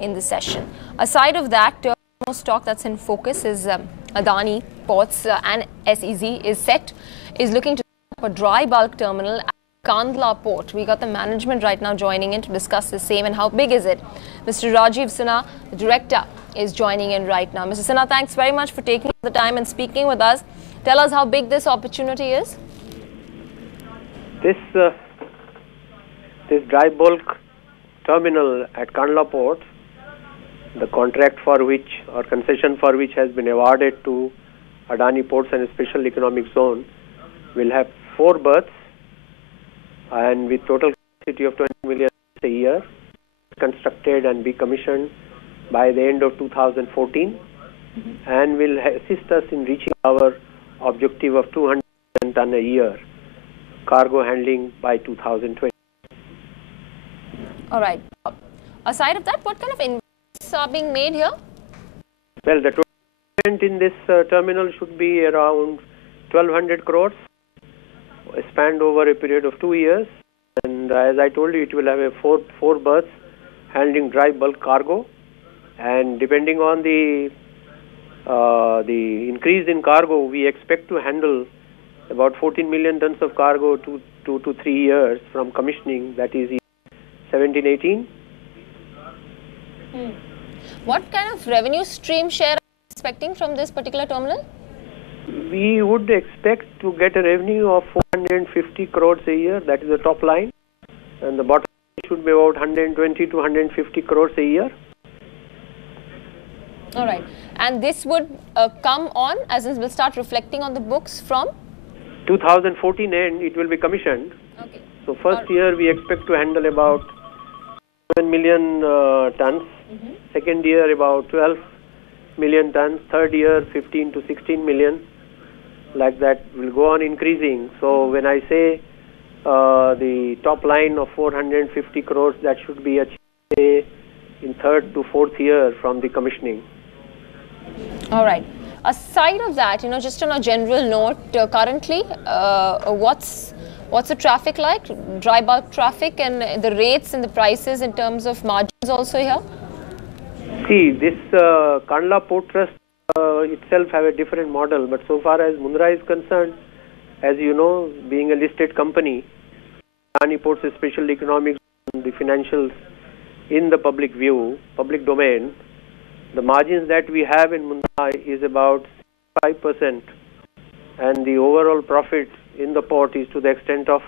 in the session. Aside of that, most stock that's in focus is Adani Ports and SEZ is looking to set up a dry bulk terminal at Kandla Port. We got the management right now joining in to discuss the same and how big is it. Mr. Rajiv Sinha, the director, is joining in right now. Mr. Sinha, thanks very much for taking the time and speaking with us. Tell us how big this opportunity is. This dry bulk terminal at Kandla Port, the contract for which or concession for which has been awarded to Adani Ports and Special Economic Zone, will have 4 berths and with total capacity of 20 million a year, constructed and be commissioned by the end of 2014, and will assist us in reaching our objective of 200 ton a year cargo handling by 2020. All right. Aside of that, what kind of investments are being made here? Well, the total investment in this terminal should be around 1,200 crores, spanned over a period of 2 years. And as I told you, it will have a four berths handling dry bulk cargo. And depending on the increase in cargo, we expect to handle about 14 million tons of cargo 2 to 3 years from commissioning, that is 17-18. What kind of revenue stream share are you expecting from this particular terminal? We would expect to get a revenue of 450 crores a year, that is the top line, and the bottom line should be about 120 to 150 crores a year. All right. And this would come on, as in will start reflecting on the books from? 2014 end, it will be commissioned. Okay. So first year we expect to handle about 7 million tons. Second year about 12 million tons. Third year 15 to 16 million. Like that will go on increasing. So when I say the top line of 450 crores, that should be achieved in third to fourth year from the commissioning. All right. Aside of that, just on a general note, currently, what's the traffic like? Dry bulk traffic and the rates and the prices in terms of margins also here? See, this Kandla Port Trust itself have a different model, but so far as Mundra is concerned, as you know, being a listed company, Adani Ports Special Economic Zone, the financials in the public view, public domain, the margins that we have in Mundra is about 5%, and the overall profit in the port is to the extent of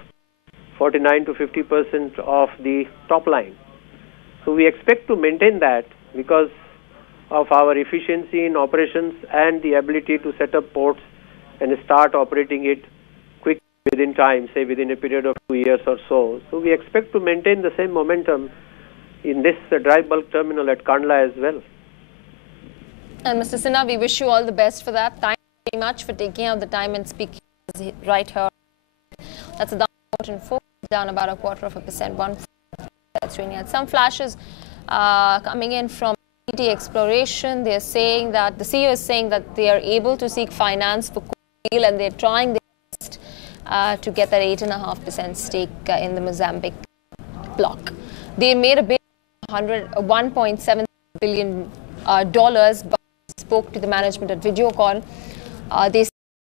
49 to 50% of the top line. So we expect to maintain that because of our efficiency in operations and the ability to set up ports and start operating it quickly within time, say within a period of 2 years or so. So we expect to maintain the same momentum in this dry bulk terminal at Kandla as well. And Mr. Sinha, we wish you all the best for that. Thank you very much for taking out the time and speaking right here. That's a down about 0.25%. That's really had some flashes coming in from ET Exploration. They're saying that the CEO is saying that they are able to seek finance for Kuil and they're trying their best to get that 8.5% stake in the Mozambique block. They made a bid of $1.7 billion, but spoke to the management at Videocon. They